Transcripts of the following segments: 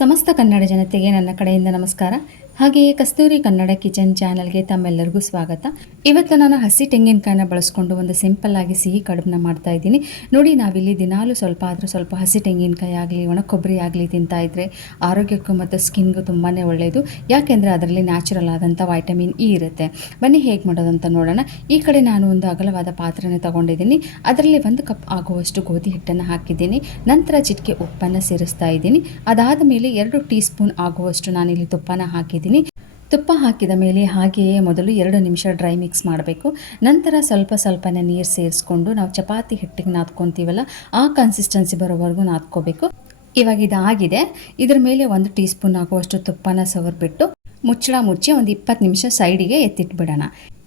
ಸಮಸ್ತ ಕನ್ನಡ ಜನತೆಗೆ ನನ್ನ ಕಡೆಯಿಂದ ನಮಸ್ಕಾರ. ಹಾಗೆಯೇ ಕಸ್ತೂರಿ ಕನ್ನಡ ಕಿಚನ್ ಚಾನಲ್ಗೆ ತಮ್ಮೆಲ್ಲರಿಗೂ ಸ್ವಾಗತ. ಇವತ್ತು ನಾನು ಹಸಿ ತೆಂಗಿನಕಾಯಿನ ಬಳಸ್ಕೊಂಡು ಒಂದು ಸಿಂಪಲ್ ಆಗಿ ಸಿಹಿ ಕಡುಬನ್ನ ಮಾಡ್ತಾ ಇದ್ದೀನಿ. ನೋಡಿ, ನಾವಿಲ್ಲಿ ದಿನಾಲು ಸ್ವಲ್ಪ ಹಸಿ ತೆಂಗಿನಕಾಯಿ ಆಗಲಿ ಒಣ ಕೊಬ್ಬರಿ ಆಗಲಿ ತಿಂತಾ ಇದ್ರೆ ಆರೋಗ್ಯಕ್ಕೂ ಮತ್ತು ಸ್ಕಿನ್ಗೂ ತುಂಬಾ ಒಳ್ಳೆಯದು. ಯಾಕೆಂದರೆ ಅದರಲ್ಲಿ ನ್ಯಾಚುರಲ್ ಆದಂಥ ವೈಟಮಿನ್ ಇ ಇರುತ್ತೆ. ಬನ್ನಿ ಹೇಗೆ ಮಾಡೋದಂತ ನೋಡೋಣ. ಈ ಕಡೆ ನಾನು ಒಂದು ಅಗಲವಾದ ಪಾತ್ರೆನ ತಗೊಂಡಿದ್ದೀನಿ. ಅದರಲ್ಲಿ 1 ಕಪ್ ಆಗುವಷ್ಟು ಗೋಧಿ ಹಿಟ್ಟನ್ನು ಹಾಕಿದ್ದೀನಿ. ನಂತರ ಚಿಟಿಕೆ ಉಪ್ಪನ್ನು ಸೇರಿಸ್ತಾ ಇದ್ದೀನಿ. ಅದಾದ ಮೇಲೆ 2 ಟೀ ಸ್ಪೂನ್ ಆಗುವಷ್ಟು ನಾನಿಲ್ಲಿ ತುಪ್ಪನ ಹಾಕಿದ್ದೀನಿ. ತುಪ್ಪ ಹಾಕಿದ ಮೇಲೆ ಹಾಗೆಯೇ ಮೊದಲು 2 ನಿಮಿಷ ಡ್ರೈ ಮಿಕ್ಸ್ ಮಾಡಬೇಕು. ನಂತರ ಸ್ವಲ್ಪನೇ ನೀರು ಸೇರಿಸ್ಕೊಂಡು ನಾವು ಚಪಾತಿ ಹಿಟ್ಟಿಗೆ ನಾದ್ಕೊತೀವಲ್ಲ, ಆ ಕನ್ಸಿಸ್ಟೆನ್ಸಿ ಬರೋವರೆಗೂ ನಾದ್ಕೋಬೇಕು. ಇವಾಗ ಇದಾಗಿದೆ. ಇದರ ಮೇಲೆ 1 ಟೀ ಸ್ಪೂನ್ ಆಗುವಷ್ಟು ತುಪ್ಪನ ಸವರ್ಬಿಟ್ಟು ಮುಚ್ಚಳ ಮುಚ್ಚಿ ಒಂದು 20 ನಿಮಿಷ ಸೈಡಿಗೆ ಎತ್ತಿಟ್ಬಿಡೋಣ.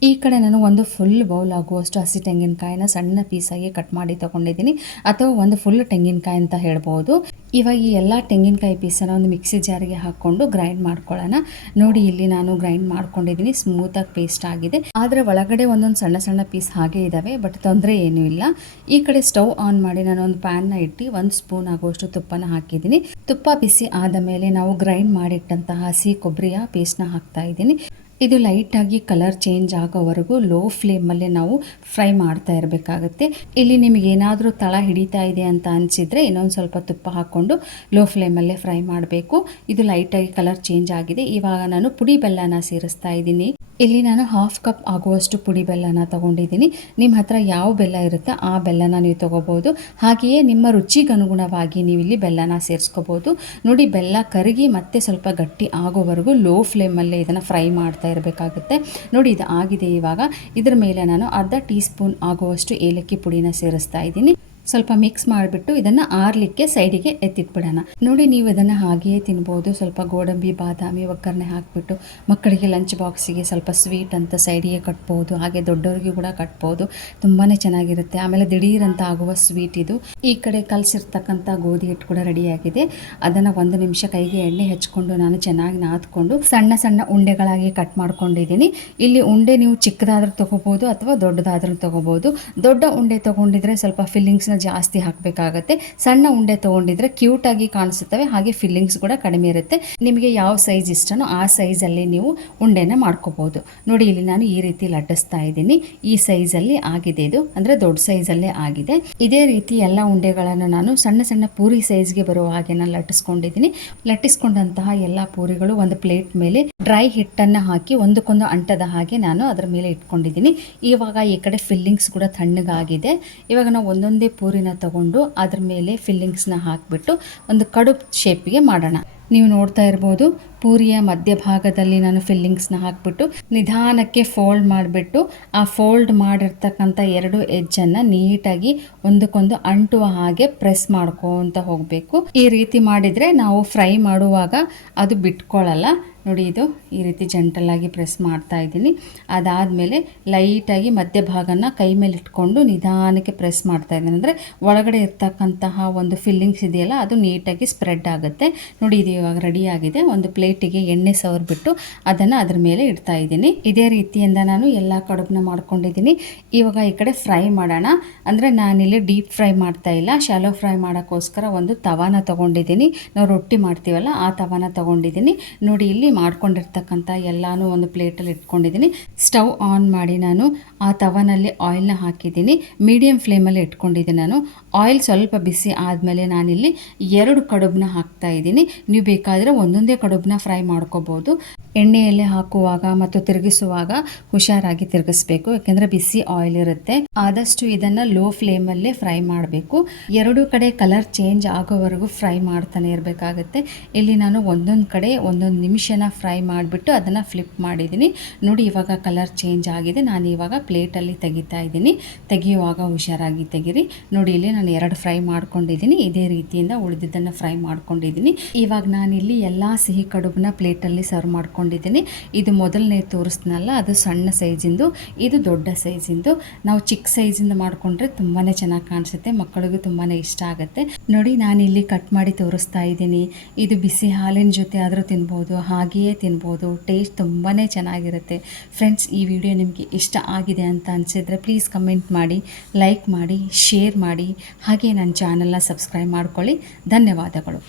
ಈ ಕಡೆ ನಾನು ಒಂದು ಫುಲ್ ಬೌಲ್ ಆಗುವಷ್ಟು ಹಸಿ ತೆಂಗಿನಕಾಯಿನ ಸಣ್ಣ ಪೀಸಾಗಿ ಕಟ್ ಮಾಡಿ ತೊಗೊಂಡಿದ್ದೀನಿ, ಅಥವಾ ಒಂದು ಫುಲ್ ತೆಂಗಿನಕಾಯಿ ಅಂತ ಹೇಳ್ಬೋದು. ಇವಾಗ ಈ ಎಲ್ಲ ತೆಂಗಿನಕಾಯಿ ಪೀಸನ್ನು ಒಂದು ಮಿಕ್ಸಿ ಜಾರಿಗೆ ಹಾಕ್ಕೊಂಡು ಗ್ರೈಂಡ್ ಮಾಡ್ಕೊಳ್ಳೋಣ. ನೋಡಿ, ಇಲ್ಲಿ ನಾನು ಗ್ರೈಂಡ್ ಮಾಡ್ಕೊಂಡಿದ್ದೀನಿ. ಸ್ಮೂತಾಗಿ ಪೇಸ್ಟ್ ಆಗಿದೆ. ಆದರೆ ಒಳಗಡೆ ಒಂದೊಂದು ಸಣ್ಣ ಪೀಸ್ ಹಾಗೆ ಇದ್ದಾವೆ, ಬಟ್ ತೊಂದರೆ ಏನೂ ಇಲ್ಲ. ಈ ಕಡೆ ಸ್ಟವ್ ಆನ್ ಮಾಡಿ ನಾನು ಒಂದು ಪ್ಯಾನ್ನ ಇಟ್ಟು 1 ಸ್ಪೂನ್ ಆಗುವಷ್ಟು ತುಪ್ಪನ ಹಾಕಿದ್ದೀನಿ. ತುಪ್ಪ ಬಿಸಿ ಆದ ಮೇಲೆ ನಾವು ಗ್ರೈಂಡ್ ಮಾಡಿಟ್ಟಂತಹ ಹಸಿ ಕೊಬ್ಬರಿಯ ಪೇಸ್ಟ್ನ ಹಾಕ್ತಾ ಇದ್ದೀನಿ. ಇದು ಲೈಟಾಗಿ ಕಲರ್ ಚೇಂಜ್ ಆಗೋವರೆಗೂ ಲೋ ಫ್ಲೇಮಲ್ಲೇ ನಾವು ಫ್ರೈ ಮಾಡ್ತಾ ಇರಬೇಕಾಗುತ್ತೆ. ಇಲ್ಲಿ ನಿಮಗೆ ಏನಾದರೂ ತಳ ಹಿಡಿತಾ ಇದೆ ಅಂತ ಅನಿಸಿದರೆ ಇನ್ನೊಂದು ಸ್ವಲ್ಪ ತುಪ್ಪ ಹಾಕ್ಕೊಂಡು ಲೋ ಫ್ಲೇಮಲ್ಲೇ ಫ್ರೈ ಮಾಡಬೇಕು. ಇದು ಲೈಟಾಗಿ ಕಲರ್ ಚೇಂಜ್ ಆಗಿದೆ. ಇವಾಗ ನಾನು ಪುಡಿ ಬೆಲ್ಲನ ಸೇರಿಸ್ತಾ ಇದ್ದೀನಿ. ಇಲ್ಲಿ ನಾನು 1/2 ಕಪ್ ಆಗುವಷ್ಟು ಪುಡಿ ಬೆಲ್ಲನ ತೊಗೊಂಡಿದ್ದೀನಿ. ನಿಮ್ಮ ಹತ್ರ ಯಾವ ಬೆಲ್ಲ ಇರುತ್ತೆ ಆ ಬೆಲ್ಲನ ನೀವು ತೊಗೋಬೋದು. ಹಾಗೆಯೇ ನಿಮ್ಮ ರುಚಿಗೆ ಅನುಗುಣವಾಗಿ ನೀವು ಇಲ್ಲಿ ಬೆಲ್ಲನ ಸೇರಿಸ್ಕೋಬೋದು. ನೋಡಿ, ಬೆಲ್ಲ ಕರಗಿ ಮತ್ತೆ ಸ್ವಲ್ಪ ಗಟ್ಟಿ ಆಗೋವರೆಗೂ ಲೋ ಫ್ಲೇಮಲ್ಲೇ ಇದನ್ನು ಫ್ರೈ ಮಾಡ್ತಾ ಇರಬೇಕಾಗುತ್ತೆ. ನೋಡಿ, ಇದು ಆಗಿದೆ. ಇವಾಗ ಇದರ ಮೇಲೆ ನಾನು ಅರ್ಧ ಟೀ ಸ್ಪೂನ್ ಆಗುವಷ್ಟು ಏಲಕ್ಕಿ ಪುಡಿನ ಸೇರಿಸ್ತಾ ಇದ್ದೀನಿ. ಸ್ವಲ್ಪ ಮಿಕ್ಸ್ ಮಾಡಿಬಿಟ್ಟು ಇದನ್ನು ಆರಲಿಕ್ಕೆ ಸೈಡಿಗೆ ಎತ್ತಿಟ್ಬಿಡೋಣ. ನೋಡಿ, ನೀವು ಇದನ್ನು ಹಾಗೆಯೇ ತಿನ್ಬೋದು. ಸ್ವಲ್ಪ ಗೋಡಂಬಿ ಬಾದಾಮಿ ಒಗ್ಗರಣೆ ಹಾಕಿಬಿಟ್ಟು ಮಕ್ಕಳಿಗೆ ಲಂಚ್ ಬಾಕ್ಸಿಗೆ ಸ್ವಲ್ಪ ಸ್ವೀಟ್ ಅಂತ ಸೈಡಿಗೆ ಕಟ್ಬೋದು. ಹಾಗೆ ದೊಡ್ಡವರಿಗೂ ಕೂಡ ಕಟ್ಬೋದು. ತುಂಬಾ ಚೆನ್ನಾಗಿರುತ್ತೆ. ಆಮೇಲೆ ದಿಢೀರಂತ ಆಗುವ ಸ್ವೀಟ್ ಇದು. ಈ ಕಡೆ ಕಲಸಿರ್ತಕ್ಕಂಥ ಗೋಧಿ ಹಿಟ್ಟು ಕೂಡ ರೆಡಿಯಾಗಿದೆ. ಅದನ್ನು 1 ನಿಮಿಷ ಕೈಗೆ ಎಣ್ಣೆ ಹಚ್ಕೊಂಡು ನಾನು ಚೆನ್ನಾಗಿ ನಾದ್ಕೊಂಡು ಸಣ್ಣ ಉಂಡೆಗಳಾಗಿ ಕಟ್ ಮಾಡ್ಕೊಂಡಿದ್ದೀನಿ. ಇಲ್ಲಿ ಉಂಡೆ ನೀವು ಚಿಕ್ಕದಾದ್ರೂ ತೊಗೋಬೋದು ಅಥವಾ ದೊಡ್ಡದಾದ್ರೂ ತೊಗೋಬೋದು. ದೊಡ್ಡ ಉಂಡೆ ತೊಗೊಂಡಿದ್ರೆ ಸ್ವಲ್ಪ ಫಿಲ್ಲಿಂಗ್ಸ್ನ ಜಾಸ್ತಿ ಹಾಕಬೇಕಾಗತ್ತೆ. ಸಣ್ಣ ಉಂಡೆ ತೊಗೊಂಡಿದ್ರೆ ಕ್ಯೂಟಾಗಿ ಕಾಣಿಸುತ್ತವೆ, ಹಾಗೆ ಫಿಲ್ಲಿಂಗ್ಸ್ ಕೂಡ ಕಡಿಮೆ ಇರುತ್ತೆ. ನಿಮಗೆ ಯಾವ ಸೈಜ್ ಇಷ್ಟನೋ ಆ ಸೈಜಲ್ಲಿ ನೀವು ಉಂಡೆನ ಮಾಡ್ಕೋಬೋದು. ನೋಡಿ, ಇಲ್ಲಿ ನಾನು ಈ ರೀತಿ ಲಟ್ಟಿಸ್ತಾ ಇದ್ದೀನಿ. ಈ ಸೈಜಲ್ಲಿ ಆಗಿದೆ. ಇದು ಅಂದರೆ ದೊಡ್ಡ ಸೈಜಲ್ಲೇ ಆಗಿದೆ. ಇದೇ ರೀತಿ ಎಲ್ಲ ಉಂಡೆಗಳನ್ನು ನಾನು ಸಣ್ಣ ಪೂರಿ ಸೈಜ್ಗೆ ಬರುವ ಹಾಗೆ ನಾನು ಲಟ್ಟಿಸ್ಕೊಂಡಿದ್ದೀನಿ. ಲಟ್ಟಿಸ್ಕೊಂಡಂತಹ ಎಲ್ಲ ಪೂರಿಗಳು ಒಂದು ಪ್ಲೇಟ್ ಮೇಲೆ ಡ್ರೈ ಹಿಟ್ಟನ್ನು ಹಾಕಿ ಒಂದಕ್ಕೊಂದು ಅಂಟದ ಹಾಗೆ ನಾನು ಅದರ ಮೇಲೆ ಇಟ್ಕೊಂಡಿದ್ದೀನಿ. ಇವಾಗ ಈ ಕಡೆ ಫಿಲ್ಲಿಂಗ್ಸ್ ಕೂಡ ತಣ್ಣಗಾಗಿದೆ. ಇವಾಗ ನಾವು ಒಂದೊಂದೇ ಪೂರಿನ ತಗೊಂಡು ಅದ್ರ ಮೇಲೆ ಫಿಲ್ಲಿಂಗ್ಸ್ನ ಹಾಕಿಬಿಟ್ಟು ಒಂದು ಕಡುಬು ಶೇಪಿಗೆ ಮಾಡೋಣ. ನೀವು ನೋಡ್ತಾ ಇರ್ಬೋದು, ಪೂರಿಯ ಮಧ್ಯಭಾಗದಲ್ಲಿ ನಾನು ಫಿಲ್ಲಿಂಗ್ಸ್ನ ಹಾಕಿಬಿಟ್ಟು ನಿಧಾನಕ್ಕೆ ಫೋಲ್ಡ್ ಮಾಡಿಬಿಟ್ಟು ಆ ಫೋಲ್ಡ್ ಮಾಡಿರ್ತಕ್ಕಂಥ 2 ಎಡ್ಜನ್ನು ನೀಟಾಗಿ ಒಂದಕ್ಕೊಂದು ಅಂಟುವ ಹಾಗೆ ಪ್ರೆಸ್ ಮಾಡ್ಕೊತ ಹೋಗಬೇಕು. ಈ ರೀತಿ ಮಾಡಿದರೆ ನಾವು ಫ್ರೈ ಮಾಡುವಾಗ ಅದು ಬಿಟ್ಕೊಳ್ಳಲ್ಲ. ನೋಡಿ, ಇದು ಈ ರೀತಿ ಜಂಟಲಾಗಿ ಪ್ರೆಸ್ ಮಾಡ್ತಾ ಇದ್ದೀನಿ. ಅದಾದಮೇಲೆ ಲೈಟಾಗಿ ಮಧ್ಯಭಾಗನ ಕೈ ಮೇಲೆ ಇಟ್ಕೊಂಡು ನಿಧಾನಕ್ಕೆ ಪ್ರೆಸ್ ಮಾಡ್ತಾ ಇದ್ದೀನಿ. ಅಂದರೆ ಒಳಗಡೆ ಇರ್ತಕ್ಕಂತಹ ಒಂದು ಫಿಲ್ಲಿಂಗ್ಸ್ ಇದೆಯಲ್ಲ, ಅದು ನೀಟಾಗಿ ಸ್ಪ್ರೆಡ್ ಆಗುತ್ತೆ. ನೋಡಿ, ಇದು ಇವಾಗ ರೆಡಿಯಾಗಿದೆ. ಒಂದು ಪ್ಲೇಟಿಗೆ ಎಣ್ಣೆ ಸವರ್ಬಿಟ್ಟು ಅದನ್ನು ಅದ್ರ ಮೇಲೆ ಇಡ್ತಾ ಇದ್ದೀನಿ. ಇದೇ ರೀತಿಯಿಂದ ನಾನು ಎಲ್ಲ ಕಡುಬನ್ನ ಮಾಡ್ಕೊಂಡಿದ್ದೀನಿ. ಇವಾಗ ಈ ಕಡೆ ಫ್ರೈ ಮಾಡೋಣ. ಅಂದರೆ ನಾನಿಲ್ಲಿ ಡೀಪ್ ಫ್ರೈ ಮಾಡ್ತಾ ಇಲ್ಲ, ಶಾಲೋ ಫ್ರೈ ಮಾಡೋಕ್ಕೋಸ್ಕರ ಒಂದು ತವಾನ ತೊಗೊಂಡಿದ್ದೀನಿ. ನಾವು ರೊಟ್ಟಿ ಮಾಡ್ತೀವಲ್ಲ ಆ ತವಾನ ತೊಗೊಂಡಿದ್ದೀನಿ. ನೋಡಿ, ಇಲ್ಲಿ ಮಾಡ್ಕೊಂಡಿರ್ತಕ್ಕಂಥ ಎಲ್ಲಾನು ಒಂದು ಪ್ಲೇಟಲ್ಲಿ ಇಟ್ಕೊಂಡಿದ್ದೀನಿ. ಸ್ಟವ್ ಆನ್ ಮಾಡಿ ನಾನು ಆ ತವನಲ್ಲಿ ಆಯಿಲ್ನ ಹಾಕಿದ್ದೀನಿ. ಮೀಡಿಯಂ ಫ್ಲೇಮಲ್ಲಿ ಇಟ್ಕೊಂಡಿದ್ದೀನಿ ನಾನು. ಆಯಿಲ್ ಸ್ವಲ್ಪ ಬಿಸಿ ಆದಮೇಲೆ ನಾನಿಲ್ಲಿ 2 ಕಡುಬನ್ನ ಹಾಕ್ತಾ ಇದ್ದೀನಿ. ನೀವು ಬೇಕಾದರೆ ಒಂದೊಂದೇ ಕಡುಬನ್ನ ಫ್ರೈ ಮಾಡ್ಕೋಬೋದು. ಎಣ್ಣೆಯಲ್ಲಿ ಹಾಕುವಾಗ ಮತ್ತು ತಿರುಗಿಸುವಾಗ ಹುಷಾರಾಗಿ ತಿರುಗಿಸ್ಬೇಕು, ಯಾಕೆಂದರೆ ಬಿಸಿ ಆಯಿಲ್ ಇರುತ್ತೆ. ಆದಷ್ಟು ಇದನ್ನು ಲೋ ಫ್ಲೇಮಲ್ಲೇ ಫ್ರೈ ಮಾಡಬೇಕು. 2 ಕಡೆ ಕಲರ್ ಚೇಂಜ್ ಆಗೋವರೆಗೂ ಫ್ರೈ ಮಾಡ್ತಾನೆ ಇರಬೇಕಾಗುತ್ತೆ. ಇಲ್ಲಿ ನಾನು ಒಂದೊಂದು ಕಡೆ 1 ನಿಮಿಷನ ಫ್ರೈ ಮಾಡಿಬಿಟ್ಟು ಅದನ್ನು ಫ್ಲಿಪ್ ಮಾಡಿದ್ದೀನಿ. ನೋಡಿ, ಇವಾಗ ಕಲರ್ ಚೇಂಜ್ ಆಗಿದೆ. ನಾನು ಇವಾಗ ಪ್ಲೇಟಲ್ಲಿ ತೆಗಿತಾ ಇದ್ದೀನಿ. ತೆಗೆಯುವಾಗ ಹುಷಾರಾಗಿ ತೆಗಿರಿ. ನೋಡಿ, ಇಲ್ಲಿ ನಾನು 2 ಫ್ರೈ ಮಾಡ್ಕೊಂಡಿದ್ದೀನಿ. ಇದೇ ರೀತಿಯಿಂದ ಉಳಿದಿದ್ದನ್ನು ಫ್ರೈ ಮಾಡ್ಕೊಂಡಿದ್ದೀನಿ. ಇವಾಗ ನಾನಿಲ್ಲಿ ಎಲ್ಲ ಸಿಹಿ ಕಡುಬನ್ನ ಪ್ಲೇಟಲ್ಲಿ ಸರ್ವ್ ಮಾಡ್ಕೊಂಡಿದ್ದೀನಿ. ಇದು ಮೊದಲನೇ ತೋರಿಸ್ನಲ್ಲ, ಅದು ಸಣ್ಣ ಸೈಜಿಂದು, ಇದು ದೊಡ್ಡ ಸೈಜಿಂದು. ನಾವು ಚಿಕ್ಕ ಸೈಜಿಂದ ಮಾಡಿಕೊಂಡ್ರೆ ತುಂಬಾ ಚೆನ್ನಾಗಿ ಕಾಣಿಸುತ್ತೆ, ಮಕ್ಕಳಿಗೂ ತುಂಬಾ ಇಷ್ಟ ಆಗುತ್ತೆ. ನೋಡಿ, ನಾನಿಲ್ಲಿ ಕಟ್ ಮಾಡಿ ತೋರಿಸ್ತಾ ಇದ್ದೀನಿ. ಇದು ಬಿಸಿ ಹಾಲಿನ ಜೊತೆ ಆದರೂ ತಿನ್ಬೋದು, ಹಾಗೆಯೇ ತಿನ್ಬೋದು. ಟೇಸ್ಟ್ ತುಂಬಾ ಚೆನ್ನಾಗಿರುತ್ತೆ. ಫ್ರೆಂಡ್ಸ್, ಈ ವಿಡಿಯೋ ನಿಮಗೆ ಇಷ್ಟ ಆಗಿದೆ ಅಂತ ಅನಿಸಿದರೆ ಪ್ಲೀಸ್ ಕಮೆಂಟ್ ಮಾಡಿ, ಲೈಕ್ ಮಾಡಿ, ಶೇರ್ ಮಾಡಿ, ಹಾಗೆ ನನ್ನ ಚಾನಲ್ನ ಸಬ್ಸ್ಕ್ರೈಬ್ ಮಾಡ್ಕೊಳ್ಳಿ. ಧನ್ಯವಾದಗಳು.